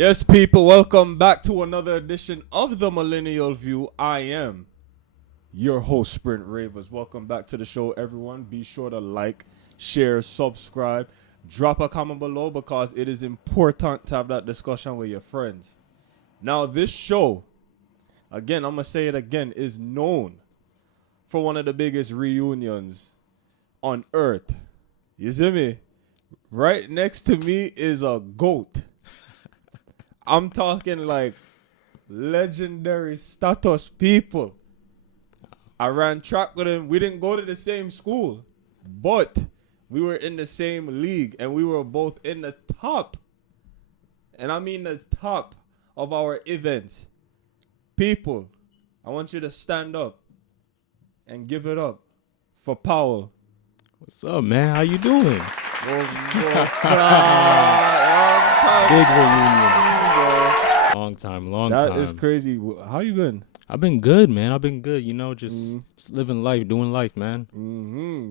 Yes, people, welcome back to another edition of the Millennial View. I am your host, Sprint Ravers. Welcome back to the show, everyone. Be sure to like, share, subscribe, drop a comment below because it is important to have that discussion with your friends. Now, this show, again, I'm going to say it again, is known for one of the biggest reunions on Earth. You see me? Right next to me is a GOAT. I'm talking like legendary status people. I ran track with him. We didn't go to the same school, but we were in the same league and we were both in the top. And I mean the top of our events. People, I want you to stand up and give it up for Powell. What's up, man? How you doing? Big reunion. Long time. That is crazy. How you been? I've been good, man. I've been good. You know, just living life, doing life, man.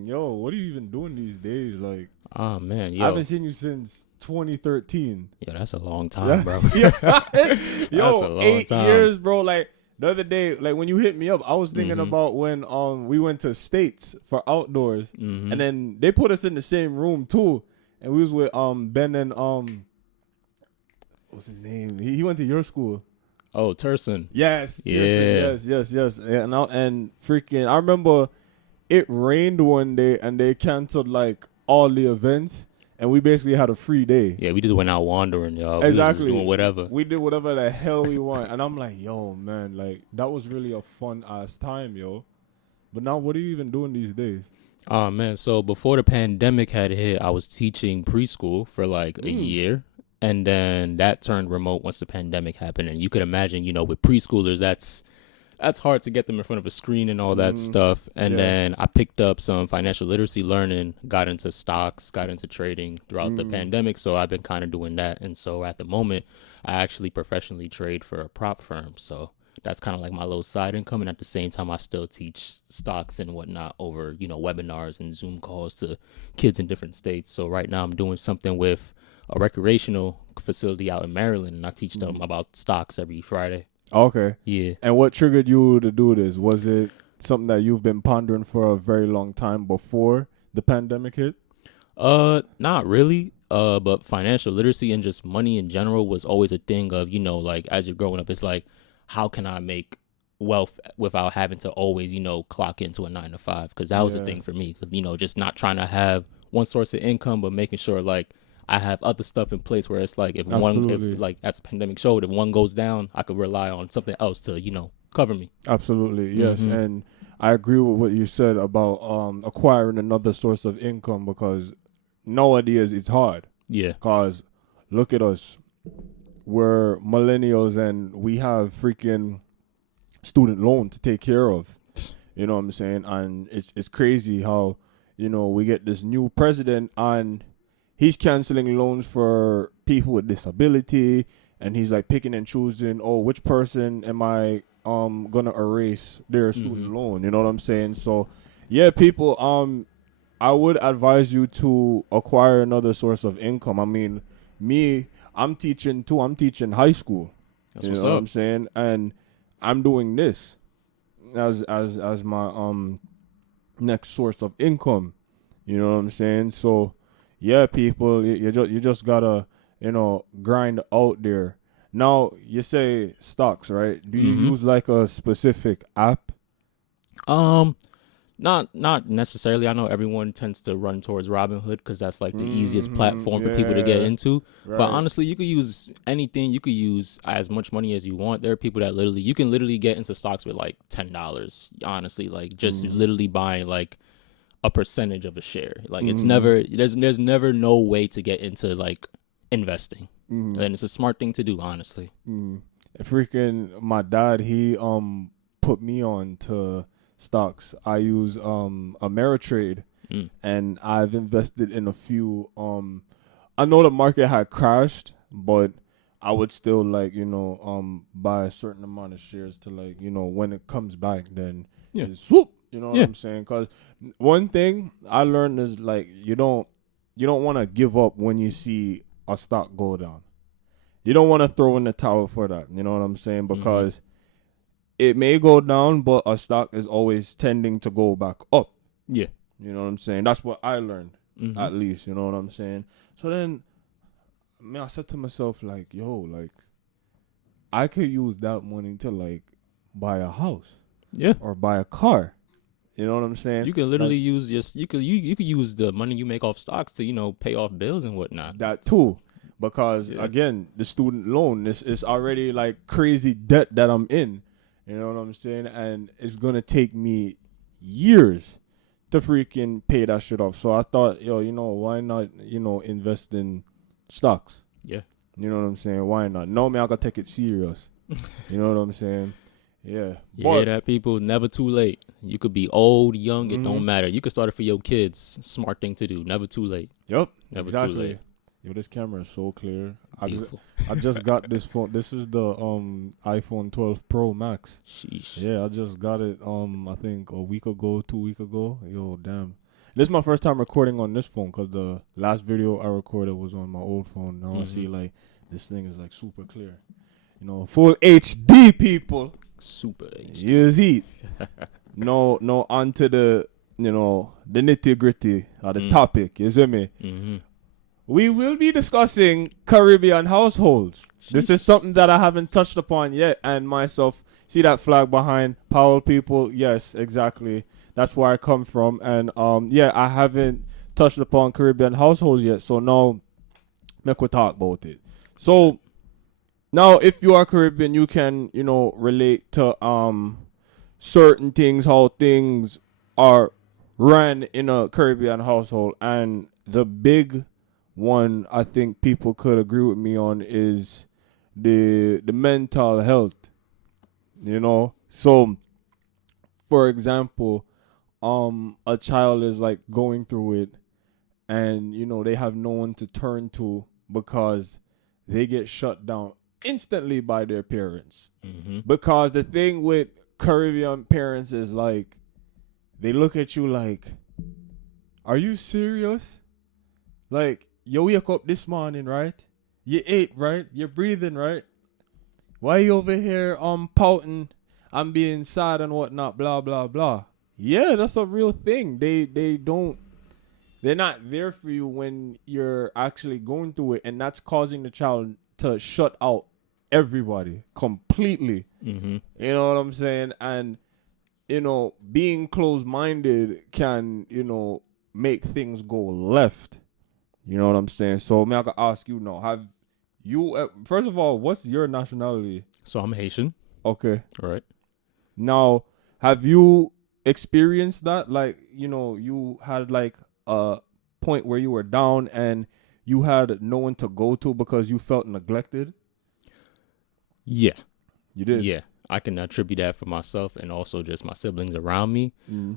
Yo, what are you even doing these days? Like, oh man, yo, I haven't seen you since 2013. Yeah, that's a long time, bro. Yo, That's a long 8 time. years, bro. Like the other day, like when you hit me up, I was thinking about when we went to States for outdoors, and then they put us in the same room too, and we was with Ben and what's his name? He went to your school. Oh, Turson. Yes. Yeah. Yes. And freaking, I remember it rained one day and they canceled like all the events and we basically had a free day. Yeah, we just went out wandering, yo. Exactly. We was just doing whatever. We did whatever the hell we want. And I'm like, yo, man, like that was really a fun ass time, yo. But now what are you even doing these days? Oh man, so before the pandemic had hit, I was teaching preschool for like a year. And then that turned remote once the pandemic happened. And you could imagine, you know, with preschoolers, that's hard to get them in front of a screen and all that stuff. And then I picked up some financial literacy learning, got into stocks, got into trading throughout the pandemic. So I've been kind of doing that. And so at the moment, I actually professionally trade for a prop firm. So that's kind of like my little side income. And at the same time, I still teach stocks and whatnot over, you know, webinars and Zoom calls to kids in different states. So right now I'm doing something with a recreational facility out in Maryland, and I teach them about stocks every Friday. Okay. Yeah. And what triggered you to do this? Was it something that you've been pondering for a very long time before the pandemic hit? Not really. But financial literacy and just money in general was always a thing of, you know, like as you're growing up, it's like, how can I make wealth without having to always, you know, clock into a 9 to 5? Because that was the thing for me. Cause, you know, just not trying to have one source of income, but making sure like I have other stuff in place where it's like if like as a pandemic showed, if one goes down, I could rely on something else to, you know, cover me. Absolutely, yes. And I agree with what you said about acquiring another source of income because nowadays it's hard. Yeah. Because look at us. We're millennials and we have freaking student loan to take care of. You know what I'm saying? And it's crazy how, you know, we get this new president and he's canceling loans for people with disability, and he's like picking and choosing, oh, which person am I gonna erase their student loan? You know what I'm saying? So, yeah, people, I would advise you to acquire another source of income. I mean, I'm teaching too. I'm teaching high school. That's you what's know up. what I'm saying? And I'm doing this as my next source of income. You know what I'm saying? So, yeah, people, you just gotta, you know, grind out there. Now, you say stocks, right? Do you use like a specific app? Not necessarily. I know everyone tends to run towards Robinhood because that's like the easiest platform for people to get into. Right. But honestly, you could use anything. You could use as much money as you want. There are people that you can literally get into stocks with like $10. Honestly, like just literally buying like a percentage of a share. Like it's never there's never no way to get into like investing, and it's a smart thing to do. Honestly, Freaking my dad, he put me on to stocks. I use Ameritrade, and I've invested in a few. I know the market had crashed, but I would still like, you know, buy a certain amount of shares to like, you know, when it comes back, then it's swoop. You know what I'm saying? Because one thing I learned is like you don't want to give up when you see a stock go down. you don't want to throw in the towel for that. You know what I'm saying? Because it may go down, but a stock is always tending to go back up. Yeah. You know what I'm saying? That's what I learned, Mm-hmm. at least. You know what I'm saying? So then, I said to myself, like, yo, like, I could use that money to, like, buy a house. Yeah. Or buy a car. You know what I'm saying? You could literally use you could use the money you make off stocks to, pay off bills and whatnot. That too. Because, again, the student loan is already, like, crazy debt that I'm in. You know what I'm saying? And it's going to take me years to freaking pay that shit off. So I thought, yo, why not, invest in stocks? Yeah. You know what I'm saying? Why not? No, man, I got to take it serious. You know what I'm saying? Yeah. You hear that, people? Never too late. You could be old, young, it don't matter. You could start it for your kids. Smart thing to do. Never too late. Yep. Never exactly. too late. Yo, this camera is so clear. I I just got this phone. This is the iPhone 12 Pro Max. Sheesh. Yeah, I just got it I think a week ago, 2 weeks ago. Yo, damn. This is my first time recording on this phone because the last video I recorded was on my old phone. Now I see like this thing is like super clear. Full HD, people. Super HD. You see? No onto the the nitty-gritty or the topic, you see me? Mm-hmm. We will be discussing Caribbean households. This is something that I haven't touched upon yet. And myself, see that flag behind Powell, people? Yes, exactly. That's where I come from. And I haven't touched upon Caribbean households yet. So now, make we talk about it. So now, if you are Caribbean, you can, relate to certain things, how things are ran in a Caribbean household. And the big one I think people could agree with me on is the mental health. So for example, a child is like going through it and they have no one to turn to because they get shut down instantly by their parents. Because the thing with Caribbean parents is like they look at you like, are you serious? Like, you wake up this morning, right? You ate, right? You're breathing, right? Why you over here pouting and being sad and whatnot, blah, blah, blah. Yeah, that's a real thing. They're not there for you when you're actually going through it, and that's causing the child to shut out everybody completely. You know what I'm saying? And, being closed-minded can, make things go left. You know what I'm saying? So, I can ask you now, have you, first of all, what's your nationality? So I'm Haitian. Okay. All right. Now, have you experienced that? Like, you had like a point where you were down and you had no one to go to because you felt neglected? Yeah. You did? Yeah. I can attribute that for myself and also just my siblings around me.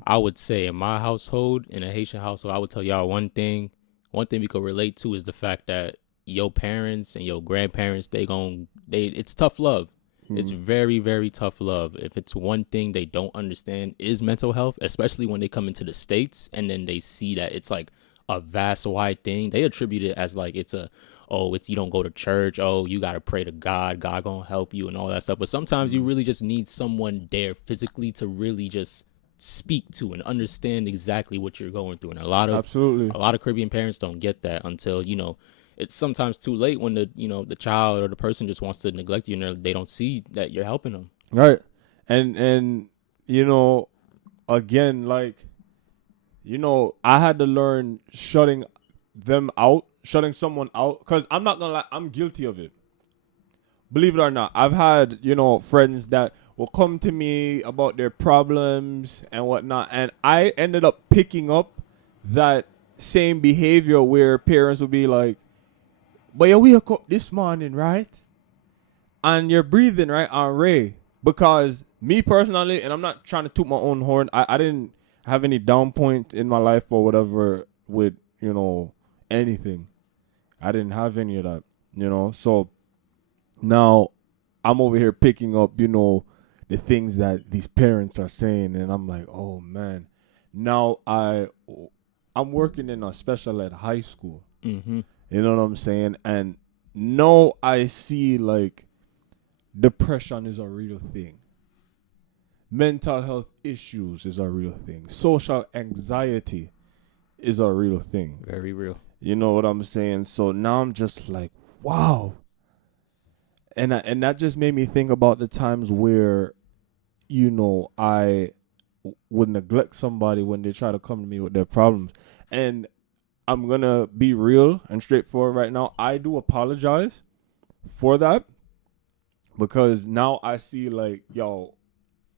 I would say in my household, in a Haitian household, I would tell y'all one thing we could relate to is the fact that your parents and your grandparents, it's tough love. It's very, very tough love. If it's one thing they don't understand is mental health, especially when they come into the States and then they see that it's like a vast wide thing. They attribute it as like it's you don't go to church. Oh, you got to pray to God. God gonna help you and all that stuff. But sometimes you really just need someone there physically to really just speak to and understand exactly what you're going through. And a lot of Caribbean parents don't get that until, it's sometimes too late when the child or the person just wants to neglect you and they don't see that you're helping them. Right. And again, like, I had to learn shutting someone out, because I'm not gonna lie, I'm guilty of it. Believe it or not, I've had, friends that will come to me about their problems and whatnot, and I ended up picking up that same behavior where parents will be like, but you wake up this morning, right? And you're breathing, right, on Ray. Because me personally, and I'm not trying to toot my own horn, I didn't have any down point in my life or whatever with, anything. I didn't have any of that, So now I'm over here picking up, the things that these parents are saying. And I'm like, oh, man. Now I'm working in a special ed high school. You know what I'm saying? And now I see like depression is a real thing. Mental health issues is a real thing. Social anxiety is a real thing. Very real. You know what I'm saying? So now I'm just like, wow. And that just made me think about the times where, I would neglect somebody when they try to come to me with their problems. And I'm going to be real and straightforward right now. I do apologize for that because now I see like, yo,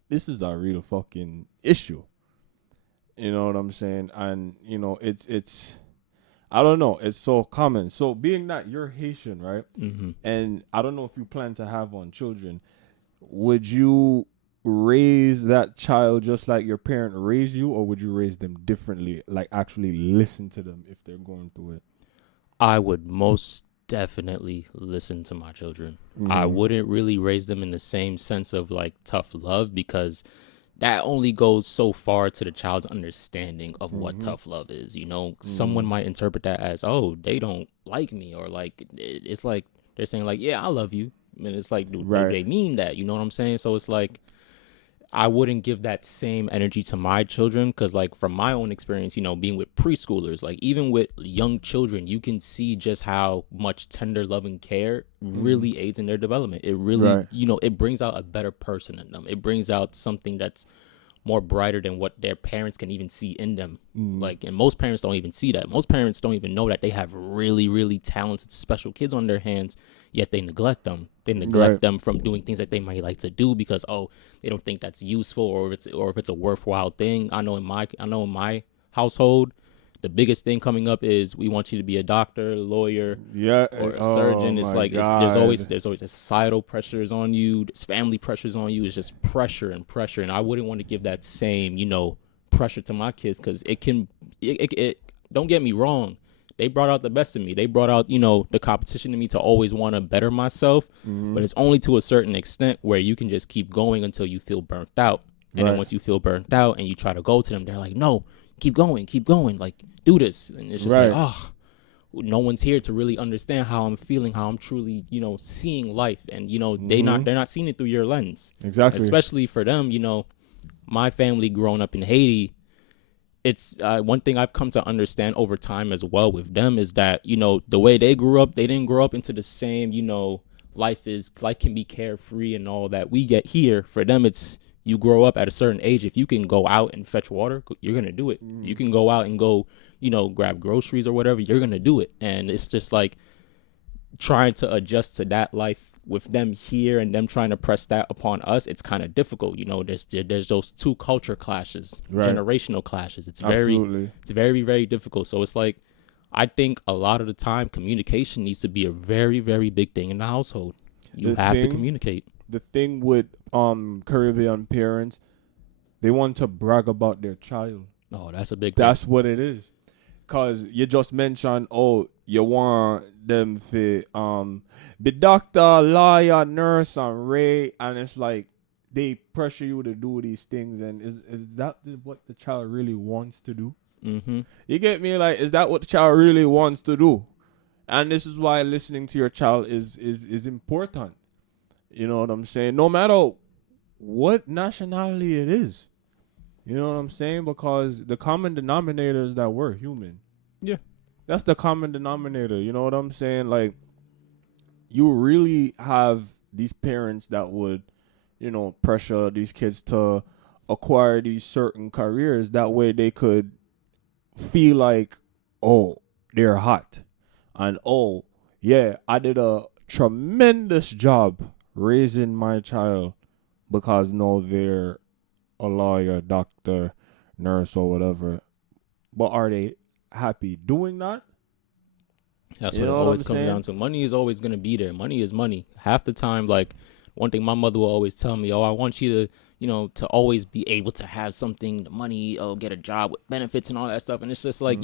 this is a real fucking issue. You know what I'm saying? And, it's I don't know. It's so common. So being that you're Haitian, right? Mm-hmm. And I don't know if you plan to have on children, would you raise that child just like your parent raised you, or would you raise them differently? Like actually listen to them if they're going through it? I would most definitely listen to my children. I wouldn't really raise them in the same sense of like tough love, because that only goes so far to the child's understanding of what tough love is. Someone might interpret that as, oh, they don't like me, or like it's like they're saying like, yeah, I love you. And it's like, do they mean that? You know what I'm saying? So it's like, I wouldn't give that same energy to my children, because like from my own experience, being with preschoolers, like even with young children, you can see just how much tender love and care really aids in their development. It really, it brings out a better person in them. It brings out something that's more brighter than what their parents can even see in them. Like, and most parents don't even see that. Most parents don't even know that they have really, really talented, special kids on their hands, yet they neglect them. They neglect them from doing things that they might like to do because, they don't think that's useful, or if it's a worthwhile thing. I know in my household, the biggest thing coming up is we want you to be a doctor, lawyer, or a surgeon. It's like there's always societal pressures on you, there's family pressures on you. It's just pressure and pressure, and I wouldn't want to give that same pressure to my kids, because it don't get me wrong, they brought out the best in me. They brought out the competition in me to always want to better myself, but it's only to a certain extent where you can just keep going until you feel burnt out. And then once you feel burnt out and you try to go to them, they're like, no, keep going, like, do this. And it's just like, no one's here to really understand how I'm feeling, how I'm truly, seeing life. And, they're not seeing it through your lens. Exactly. Especially for them, my family growing up in Haiti, it's one thing I've come to understand over time as well with them is that, the way they grew up, they didn't grow up into the same, life can be carefree and all that we get here. For them, it's, you grow up at a certain age. If you can go out and fetch water, you're going to do it. You can go out and go, grab groceries or whatever, you're going to do it. And it's just like trying to adjust to that life with them here and them trying to press that upon us. It's kind of difficult. There's those two culture clashes, generational clashes. It's very, very difficult. So it's like, I think a lot of the time communication needs to be a very, very big thing in the household. You have to communicate. The thing with Caribbean parents, they want to brag about their child. Oh, that's a big That's what it is. Because you just mentioned, you want them to be doctor, lawyer, nurse, and Ray, and it's like they pressure you to do these things. And is that what the child really wants to do? Mm-hmm. You get me? Like, is that what the child really wants to do? And this is why listening to your child is important. You know what I'm saying? No matter what nationality it is. You know what I'm saying? Because the common denominator is that we're human. Yeah. That's the common denominator. You know what I'm saying? Like, you really have these parents that would, pressure these kids to acquire these certain careers. That way they could feel like, they're hot. And, I did a tremendous job raising my child because they're a lawyer, doctor, nurse, or whatever. But are they happy doing that? That's what it always comes down to. Money is always going to be there. Money is money. Half the time, like, one thing my mother will always tell me, I want you to, to always be able to have something, the money, get a job with benefits and all that stuff. And it's just like,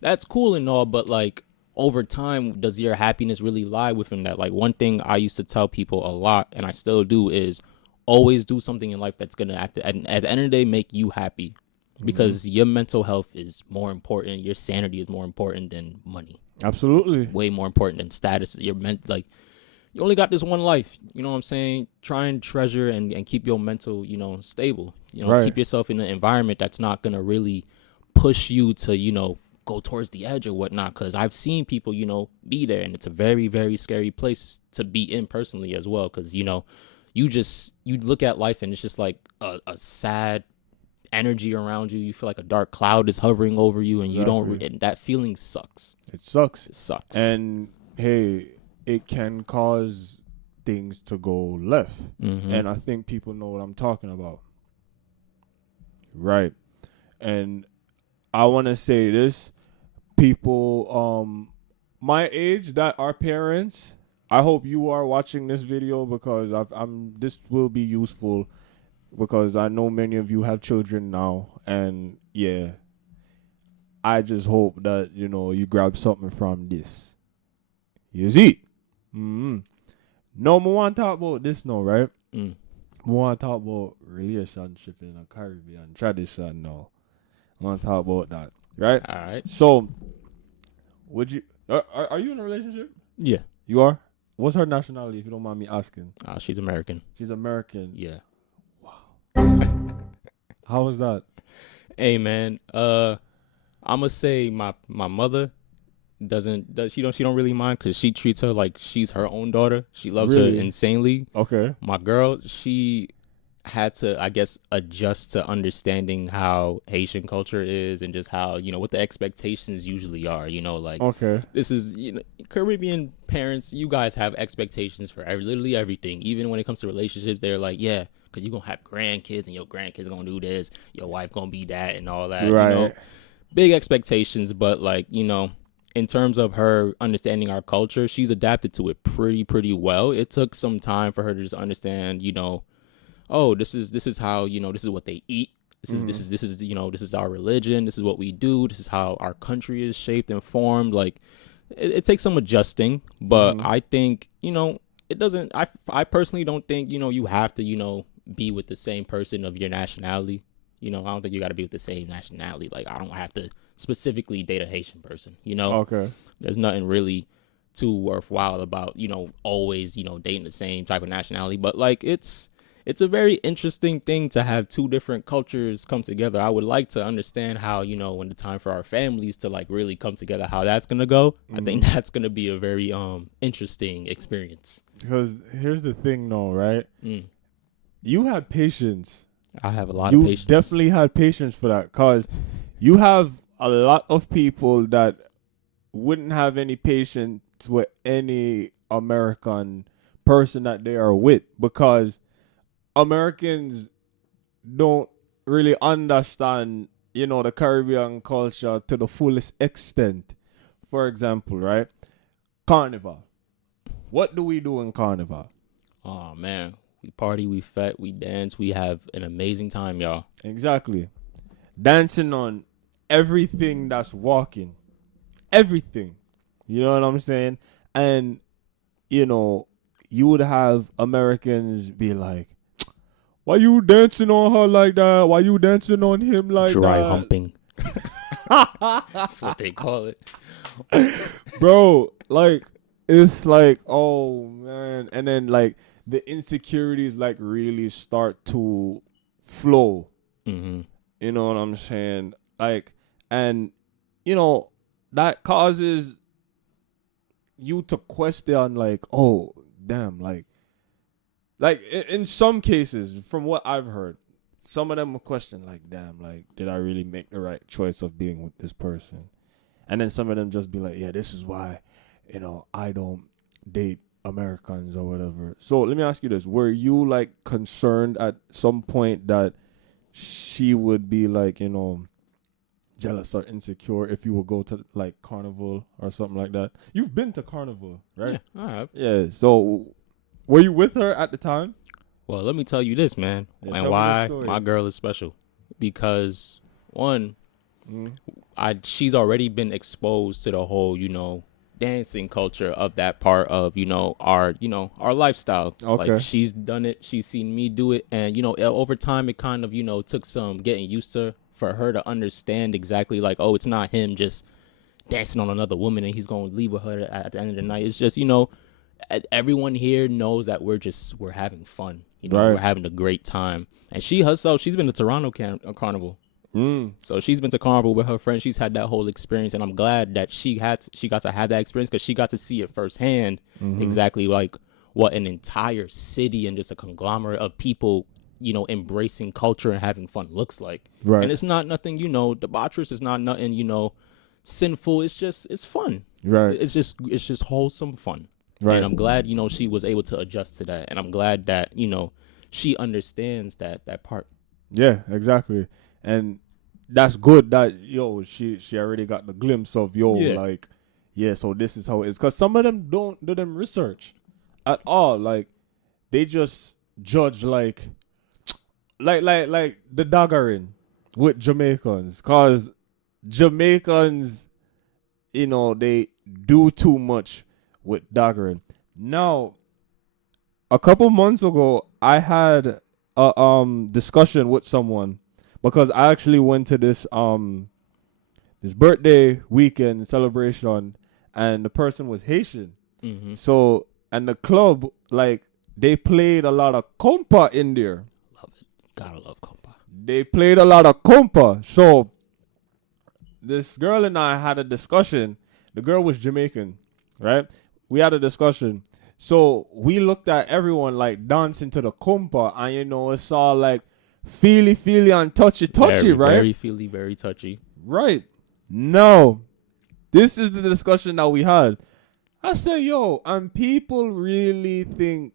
that's cool and all, but like, over time, does your happiness really lie within that? Like, one thing I used to tell people a lot, and I still do, is always do something in life that's going to, at the end of the day, make you happy. Because your mental health is more important. Your sanity is more important than money. Absolutely. It's way more important than status. You're meant like you only got this one life. You know what I'm saying? Try and treasure and keep your mental, stable. Right. Keep yourself in an environment that's not gonna really push you to, go towards the edge or whatnot. Because I've seen people, be there, and it's a very, very scary place to be in personally as well. Because you look at life and it's just like a sad energy around you. You feel like a dark cloud is hovering over you, and and that feeling sucks. It sucks. It sucks. And hey, it can cause things to go left. Mm-hmm. And I think people know what I'm talking about. Right. And I want to say this, people my age that are parents, I hope you are watching this video because this will be useful because I know many of you have children now, and yeah, I just hope that you grab something from this. You see? Mm-hmm. No, I want to talk about this now, right? I want to talk about relationship in a Caribbean tradition now. I want to talk about that, right? All right. So, would you? Are you in a relationship? Yeah. You are. What's her nationality, if you don't mind me asking? She's American. She's American. Yeah. How was that? Hey man, I'ma say my mother she don't really mind because she treats her like she's her own daughter. She loves her insanely. Okay. My girl, she had to, I guess, adjust to understanding how Haitian culture is and just how, what the expectations usually are, Okay. this is, Caribbean parents, you guys have expectations for literally everything. Even when it comes to relationships, they're like, yeah, because you're going to have grandkids and your grandkids going to do this, your wife going to be that and all that, Right. Big expectations, but like, in terms of her understanding our culture, she's adapted to it pretty well. It took some time for her to just understand, oh, this is how, this is what they eat. This is our religion. This is what we do. This is how our country is shaped and formed. Like it takes some adjusting, but I think, it doesn't, I personally don't think, you have to, be with the same person of your nationality. I don't think you got to be with the same nationality. Like I don't have to specifically date a Haitian person, Okay. There's nothing really too worthwhile about, always, dating the same type of nationality, but like it's a very interesting thing to have two different cultures come together. I would like to understand how, when the time for our families to like really come together, how that's going to go. I think that's going to be a very interesting experience. Because here's the thing though, right? You had patience. I have a lot of patience. You definitely had patience for that because you have a lot of people that wouldn't have any patience with any American person that they are with because Americans don't really understand, the Caribbean culture to the fullest extent. For example, right? Carnival. What do we do in Carnival? Oh, man. We party, we fet, we dance, we have an amazing time, y'all. Exactly. Dancing on everything that's walking. Everything. You know what I'm saying? And, you would have Americans be like, why you dancing on her like that? Why you dancing on him like Dry that? humping. That's what they call it. Bro, like, it's like, oh, man. And then, like, the insecurities, like, really start to flow. Mm-hmm. You know what I'm saying? Like, and, that causes you to question, like, oh, damn, like in some cases, from what I've heard, some of them will question, like, damn, like, did I really make the right choice of being with this person? And then some of them just be like, yeah, this is why, I don't date Americans or whatever. So let me ask you this. Were you, like, concerned at some point that she would be, like, jealous or insecure if you would go to, like, Carnival or something like that? You've been to Carnival, right? Yeah, I have. Yeah, so were you with her at the time? Well, let me tell you this, man, and why my girl is special. Because, one, she's already been exposed to the whole, dancing culture of that part of, our lifestyle. Okay. Like, she's done it. She's seen me do it. And, over time, it kind of, took some getting used to for her to understand exactly, like, oh, it's not him just dancing on another woman and he's gonna leave with her at the end of the night. It's just, everyone here knows that we're having fun. Right. We're having a great time. And she herself, she's been to Toronto Carnival. So she's been to Carnival with her friends. She's had that whole experience, and I'm glad that she got to have that experience because she got to see it firsthand. Exactly like what an entire city and just a conglomerate of people, embracing culture and having fun looks like. Right. And it's not nothing, debaucherous. It's not nothing, sinful. It's fun. Right. It's just wholesome fun. Right. And I'm glad, she was able to adjust to that. And I'm glad that, she understands that part. Yeah, exactly. And that's good that, she already got the glimpse of, so this is how it is. Because some of them don't do them research at all. Like, they just judge, like the daggering with Jamaicans. Because Jamaicans, they do too much with daggering. Now, a couple months ago, I had a discussion with someone because I actually went to this birthday weekend celebration, and the person was Haitian. So, and the club, like, they played a lot of compa in there. Love it. Gotta love compa. They played a lot of compa. So, this girl and I had a discussion. The girl was Jamaican, right? We had a discussion. So we looked at everyone like dancing to the compa, and it's all like feely and touchy, very, right? Very feely, very touchy. Right. No, this is the discussion that we had. I said, and people really think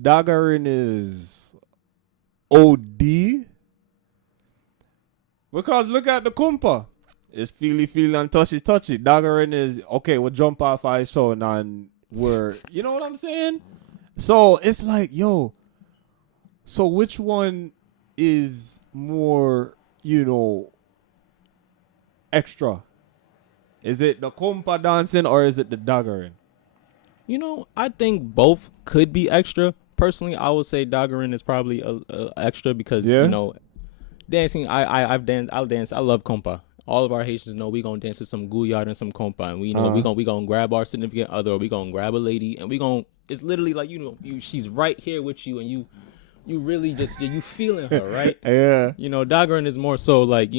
daggering is OD? Because look at the compa. It's feely and touchy. Daggering is, okay, we'll jump off ISO and we're, you know what I'm saying? So it's like, so which one is more, extra? Is it the compa dancing or is it the daggering? I think both could be extra. Personally, I would say daggering is probably a extra because, dancing, I've danced, I'll dance. I love compa. All of our Haitians know we gonna dance to some gouillard and some compa, and we gonna grab our significant other, or we gonna grab a lady, and it's literally like she's right here with you, and you really just you feeling her, right? Yeah. Daggering is more so like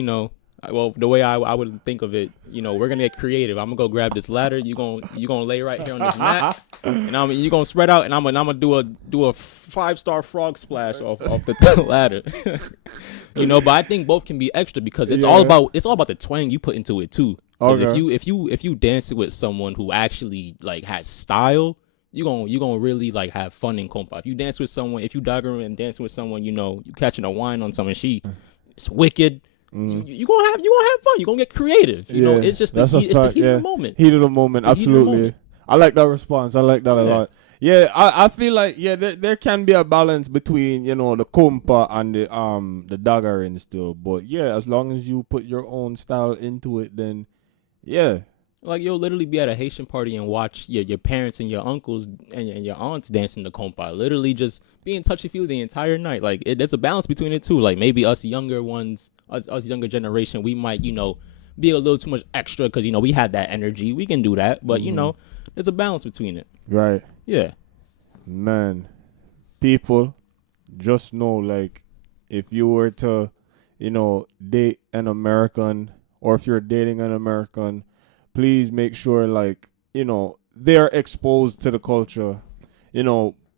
well, the way I would think of it, we're gonna get creative. I'm gonna go grab this ladder. You gonna lay right here on this mat, and you gonna spread out, and I'm gonna do a 5-star frog splash off the ladder. But I think both can be extra because it's all about the twang you put into it too. Because if you dance with someone who actually like has style, you gonna really like have fun in compa. If you dance with someone, if you dagger and dancing with someone, you catching a wine on someone, it's wicked. You gonna have fun. You gonna get creative. It's just the heat of the moment. Heat of the moment, absolutely. I like that response. I like that a lot. Yeah, I feel like there can be a balance between the compa and the daggering still, but as long as you put your own style into it, then like you'll literally be at a Haitian party and watch your parents and your uncles and your aunts dancing the compa, literally just being touchy-feely the entire night. Like there's a balance between it too. Like maybe us younger ones, us younger generation, we might be a little too much extra because we have that energy. We can do that, but there's a balance between it. Right. Yeah. Man, people, just know, like, if you were to, date an American, or if you're dating an American, please make sure, like, they're exposed to the culture,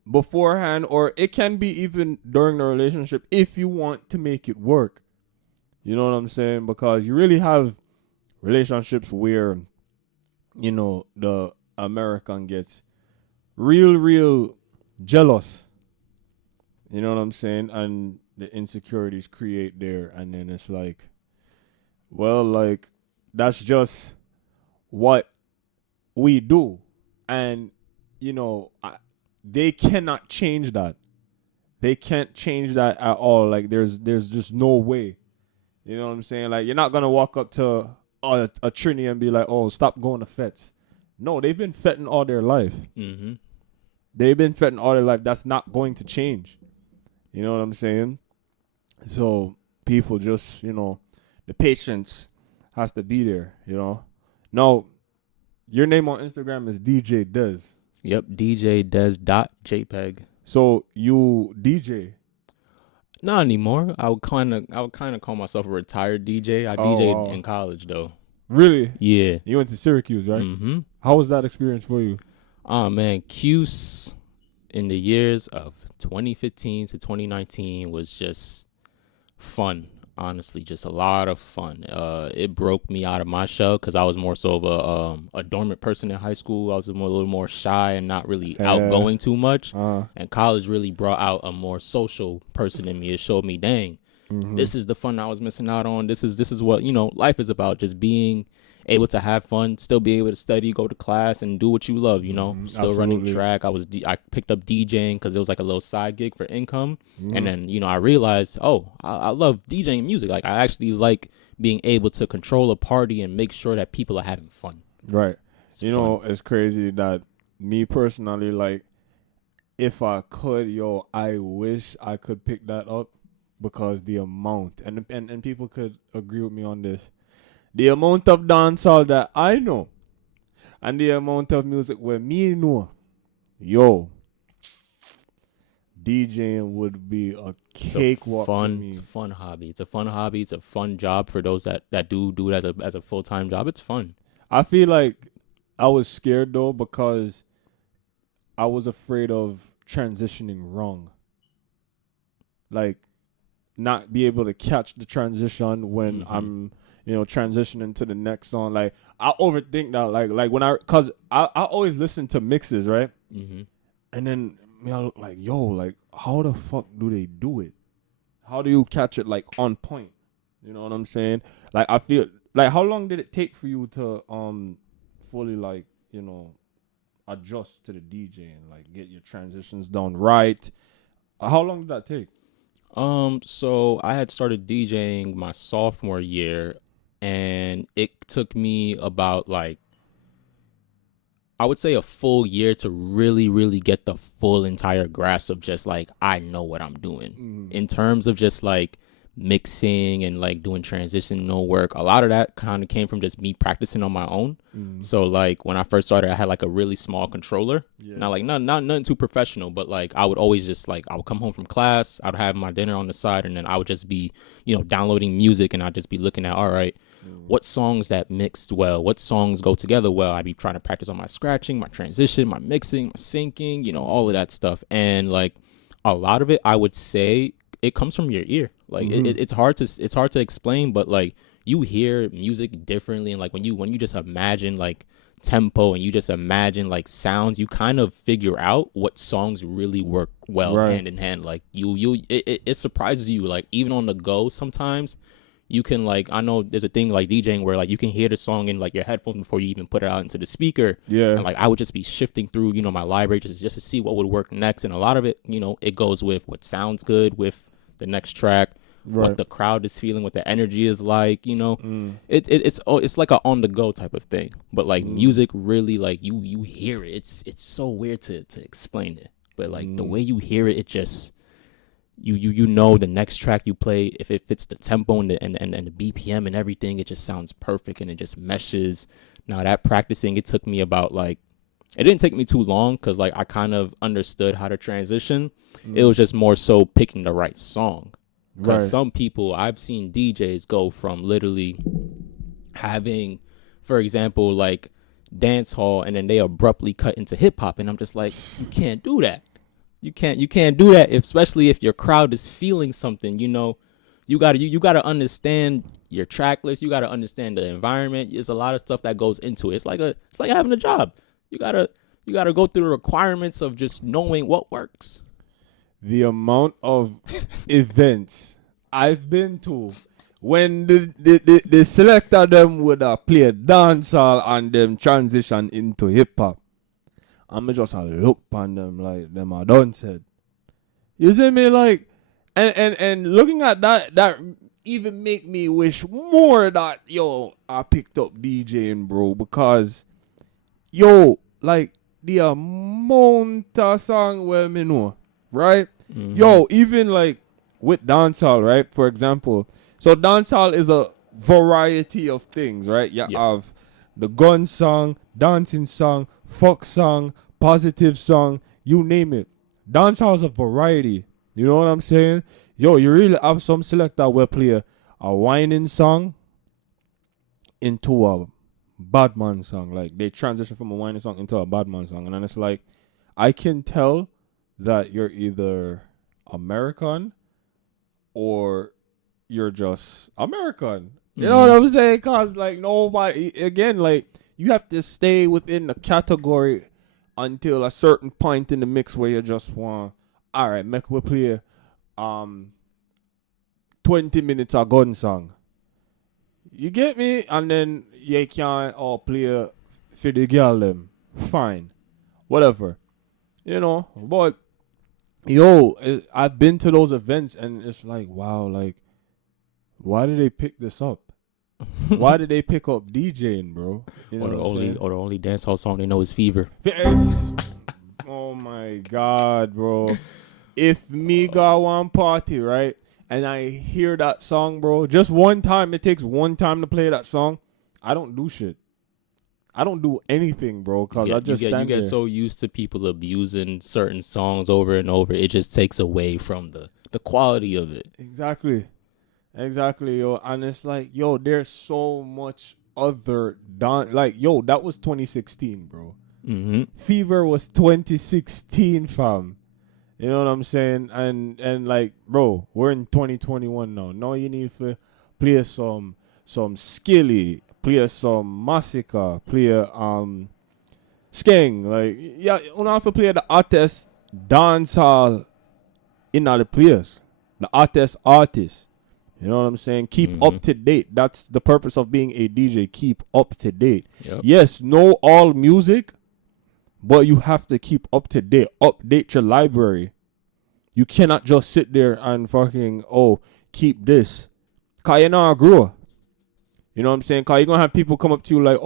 beforehand, or it can be even during the relationship if you want to make it work. You know what I'm saying? Because you really have relationships where, the American gets real jealous. You know what I'm saying? And the insecurities create there. And then it's like, well, like, that's just what we do. And, they cannot change that. They can't change that at all. Like, there's just no way. You know what I'm saying? Like, you're not going to walk up to a Trini and be like, oh, stop going to fets. No, they've been fetting all their life. Mm-hmm. They've been fetting all their life. That's not going to change. You know what I'm saying? So people just, the patience has to be there, Now, Your name on Instagram is DJ Dez. Yep, DJDez.jpg. So you DJ. Not anymore. I would kind of call myself a retired DJ. I Oh, DJ'd wow. in college though. Really? Yeah. You went to Syracuse, right? Mm-hmm. How was that experience for you? Oh man, Cuse in the years of 2015 to 2019 was just fun. Honestly, just a lot of fun. It broke me out of my shell because I was more so of a dormant person in high school. I was a little more shy and not really outgoing too much. And college really brought out a more social person in me. It showed me, dang, this is the fun I was missing out on. This is what, life is about. Just being able to have fun, still be able to study, go to class, and do what you love. Still running track. I picked up DJing because it was like a little side gig for income, and then I realized, I love DJing music. Like I actually like being able to control a party and make sure that people are having fun. Right. It's crazy that me personally, like, if I could, I wish I could pick that up because the amount and people could agree with me on this. The amount of dancehall that I know and the amount of music where me know, DJing would be a cakewalk for me. It's a fun hobby. It's a fun hobby. It's a fun job for those that do it as a full-time job. It's fun. I feel like I was scared though because I was afraid of transitioning wrong. Like not be able to catch the transition when I'm transitioning to the next song. Like I overthink that. Like when cause I always listen to mixes, right? And then like how the fuck do they do it? How do you catch it like on point? You know what I'm saying? Like I feel like how long did it take for you to fully like adjust to the DJ and like get your transitions done right? How long did that take? So I had started DJing my sophomore year, and it took me about I would say a full year to really, really get the full entire grasp of just like, I know what I'm doing in terms of just like mixing and like doing transitional work. A lot of that kind of came from just me practicing on my own. So like when I first started, I had like a really small controller. Not like nothing too professional, but like I would always just like I would come home from class, I'd have my dinner on the side, and then I would just be downloading music, and I'd just be looking at, all right, what songs that mixed well, what songs go together well. I'd be trying to practice on my scratching, my transition, my mixing, my syncing, all of that stuff. And like a lot of it, I would say it comes from your ear. Like it's hard to explain, but like you hear music differently, and like when you just imagine like tempo and you just imagine like sounds, you kind of figure out what songs really work well hand in hand. Like it surprises you. Like even on the go, sometimes you can like, I know there's a thing like DJing where like you can hear the song in like your headphones before you even put it out into the speaker. And like I would just be shifting through my library just to see what would work next, and a lot of it it goes with what sounds good with the next track, what the crowd is feeling, what the energy is like. It's like a on the go type of thing. But like music really, like you hear it. It's so weird to explain it, but like the way you hear it, it just you know the next track you play, if it fits the tempo and the BPM and everything, it just sounds perfect and it just meshes. Now that practicing, it took me about like, it didn't take me too long because like I kind of understood how to transition. It was just more so picking the right song. Because some people, I've seen DJs go from literally having, for example, like dance hall, and then they abruptly cut into hip hop, and I'm just like, you can't do that. You can't do that, especially if your crowd is feeling something. You gotta understand your track list. You gotta understand the environment. There's a lot of stuff that goes into it. It's like having a job. You gotta go through the requirements of just knowing what works. The amount of events I've been to when the selector them would play dancehall and them transition into hip hop, I'm just look on them like them are done said. You see me, like, and looking at that even make me wish more that I picked up DJing, bro, because like the amount of song where me know, right? Even like with dancehall, right? For example, so dancehall is a variety of things, right? You have the gun song, dancing song, fuck song, positive song, you name it. Dancehall is a variety. You know what I'm saying? Yo, you really have some selector will play a whining song into a bad man song. Like they transition from a whining song into a bad man song. And then it's like, I can tell that you're either American or you're just American. You know what I'm saying? Cause like nobody, again, like you have to stay within the category until a certain point in the mix where you just want, all right, make we play 20 minutes of gun song. You get me? And then you can't all play for the girl them. Fine. Whatever. You know, but yo, I've been to those events and it's like, wow, like, why did they pick this up? Why did they pick up DJing, bro? You know Or the only dancehall song they know is Fever. Oh my God, bro. If me go one party, right, and I hear that song, bro, just one time, it takes one time to play that song, I don't do shit. I don't do anything, bro, because I just stand you get there. so used to people abusing certain songs over and over, it just takes away from the quality of it. Exactly, yo. And it's like, yo, there's so much other like, yo, that was 2016, bro. Fever was 2016, fam. You know what I'm saying? And like, bro, we're in 2021 now. Now you need to play some Skilly, play some Massacre, play Skeng. Like, yeah, you have to play the artist dancehall in all the players. The artist. You know what I'm saying? Keep up to date. That's the purpose of being a DJ. Keep up to date. Yep. Yes, know all music, but you have to keep up to date. Update your library. You cannot just sit there and fucking, keep this. Because you're not a grower. You know what I'm saying? Because you're going to have people come up to you like,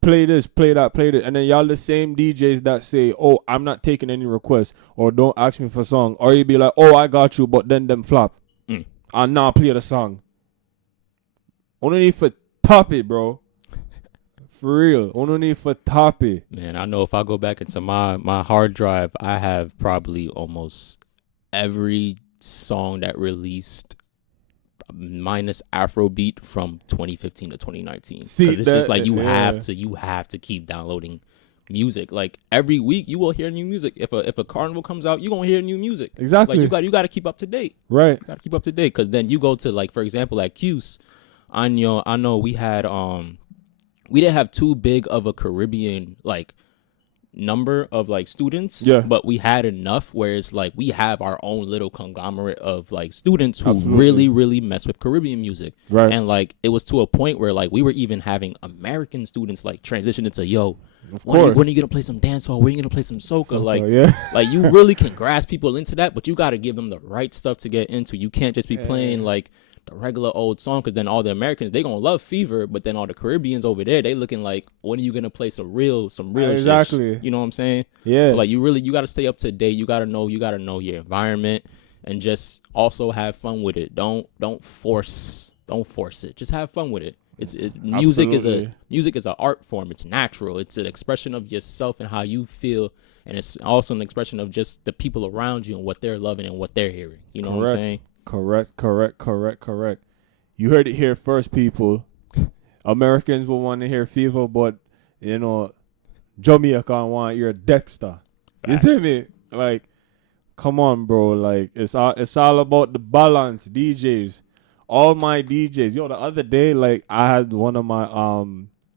play this, play that, play this. And then y'all the same DJs that say, I'm not taking any requests. Or don't ask me for a song. Or you be like, I got you, but then them flop. And now play the song. Only need for top it, bro. For real. Only need for top it. Man, I know if I go back into my hard drive, I have probably almost every song that released minus Afrobeat from 2015 to 2019. Because it's just like you have to keep downloading music. Like every week you will hear new music. If a carnival comes out, you're gonna hear new music. Exactly. Like you got to keep up to date. Right. You got to keep up to date, because then you go to, like, for example, at Cuse, I know we had we didn't have too big of a Caribbean like number of like students, but we had enough where it's like we have our own little conglomerate of like students who really mess with Caribbean music. Right. And like it was to a point where like we were even having American students like transition into, when are you gonna play some dancehall? When are you gonna play some soca? Like you really can grasp people into that, but you got to give them the right stuff to get into. You can't just be playing like the regular old song, because then all the Americans, they gonna love Fever, but then all the Caribbeans over there, they looking like, when are you gonna play some real exactly shit? You know what I'm saying? Yeah. So like you gotta stay up to date. You gotta know your environment, and just also have fun with it. Don't force it. Just have fun with it. Music is an art form. It's natural. It's an expression of yourself and how you feel, and it's also an expression of just the people around you and what they're loving and what they're hearing. You know what I'm saying? Correct. You heard it here first, people. Americans will want to hear Fever, but Jamaica want your Dexter. You see me? Like, come on, bro. Like, it's all about the balance. DJs, all my DJs. Yo, the other day, like, I had one of my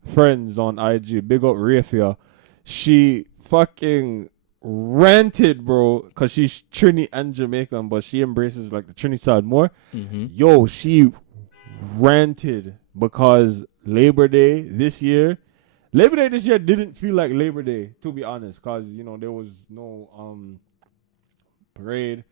friends on IG, big up Rafia. She fucking ranted, bro, because she's Trini and Jamaican, but she embraces like the Trini side more. Yo, she ranted because Labor Day this year didn't feel like Labor Day, to be honest, because there was no parade,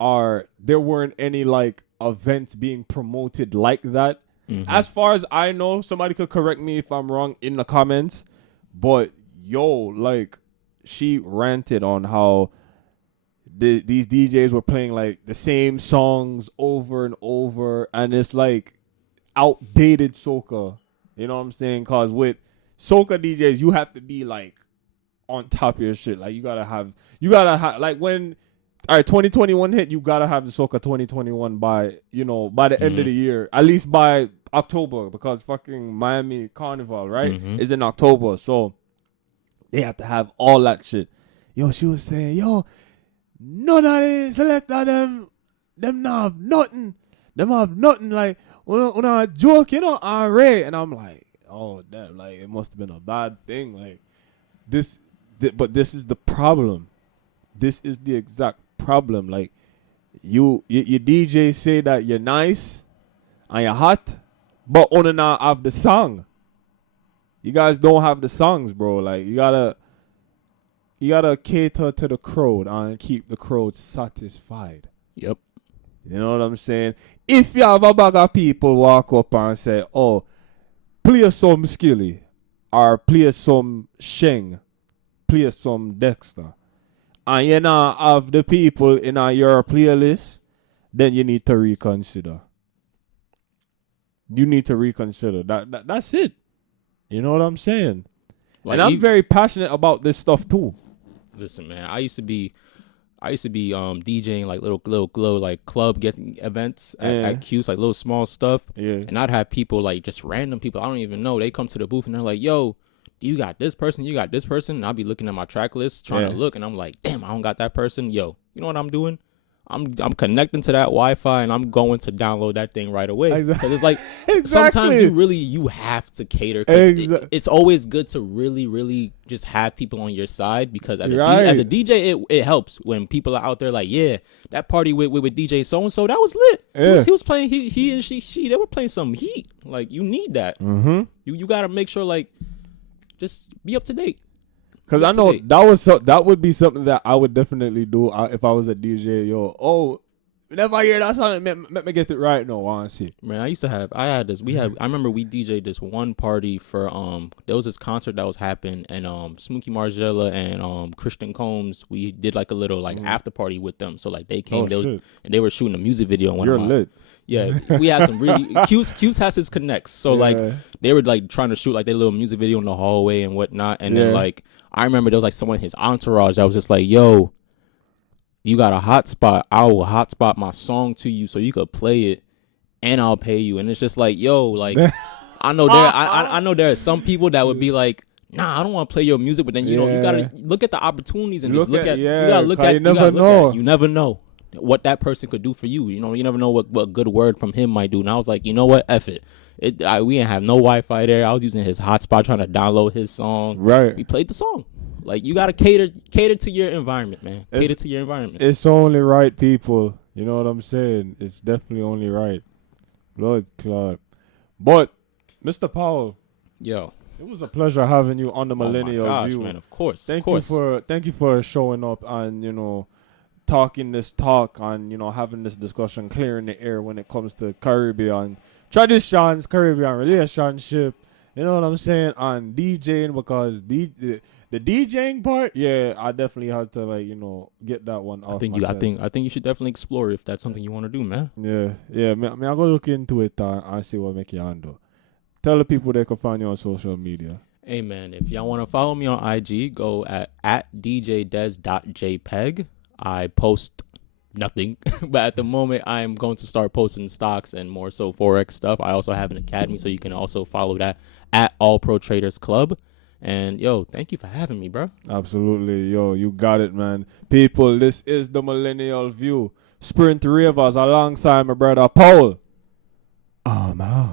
or there weren't any like events being promoted like that. As far as I know, somebody could correct me if I'm wrong in the comments, but like, she ranted on how these DJs were playing like the same songs over and over, and it's like outdated soca. You know what I'm saying? Cause with soca DJs, you have to be like on top of your shit. Like you gotta have like when 2021 hit, you gotta have the soca 2021 by the end of the year, at least by October, because fucking Miami Carnival, right, is in October, so they have to have all that shit. Yo, she was saying, yo, none of the selector them not have nothing. Them have nothing, like when I joke, alright. And I'm like, oh damn, like it must have been a bad thing. Like but this is the problem. This is the exact problem. Like you DJ say that you're nice and you're hot, but on and not have the song. You guys don't have the songs, bro. Like you gotta cater to the crowd and keep the crowd satisfied. Yep. You know what I'm saying? If you have a bag of people walk up and say, oh, play some Skilly, or play some Sheng, play some Dexter, and you not have the people in your playlist, then you need to reconsider. You need to reconsider. That's it. You know what I'm saying? Like, and I'm very passionate about this stuff too. Listen, man, I used to be DJing like little like club getting events at Q's, like little small stuff. Yeah. And I'd have people, like just random people I don't even know. They come to the booth and they're like, yo, you got this person, you got this person. And I'll be looking at my track list trying to look, and I'm like, damn, I don't got that person. Yo, you know what I'm doing? I'm connecting to that Wi-Fi and I'm going to download that thing right away. Because it's like sometimes you have to cater. It's always good to really, really just have people on your side, because as a DJ, it helps when people are out there like, yeah, that party with DJ so and so, that was lit. Yeah. He was playing, he and she they were playing some heat. Like you need that. Mm-hmm. You got to make sure, like, just be up to date. Because I know that would be something that I would definitely do if I was a DJ. Yo, whenever I hear that song, let me get it right now. Honestly, man, I remember we DJ'd this one party for there was this concert that was happening, and Smokey Margella and Christian Combs, we did like a little like after party with them. So like they came, and they were shooting a music video. On You're lit. Yeah, we had some really Q's has his connects. So like they were like trying to shoot like their little music video in the hallway and whatnot. And then like I remember there was like someone in his entourage that was just like, yo, you got a hotspot, I will hotspot my song to you so you could play it and I'll pay you. And it's just like, yo, like I know there are some people that would be like, nah, I don't want to play your music, but then you gotta look at the opportunities and just look at you never know what that person could do for you. You never know what a good word from him might do. And I was like, you know what, F it. We didn't have no Wi-Fi there. I was using his hotspot trying to download his song. Right. We played the song. Like, you gotta cater to your environment, man. Cater to your environment. It's only right, people. You know what I'm saying? It's definitely only right. Lord Clark. But Mr. Powell, yo, it was a pleasure having you on the Millennial View. Man, of course. Thank you for showing up and talking this talk and having this discussion, clearing the air when it comes to Caribbean traditions, Caribbean relationship. You know what I'm saying? On DJing, because the DJing part, I definitely have to get that one off. I think you should definitely explore if that's something you want to do, man. Yeah. I'll go look into it and see what make you handle. Tell the people they can find you on social media. Hey man, if y'all want to follow me on IG, go at djdes.jpeg. I post nothing, but at the moment I'm going to start posting stocks and more so Forex stuff. I also have an academy, so you can also follow that at All Pro Traders Club. And yo, thank you for having me, bro. Absolutely. Yo, you got it, man. People, this is the Millennial View. Sprint Ravers alongside my brother Powell. I'm out.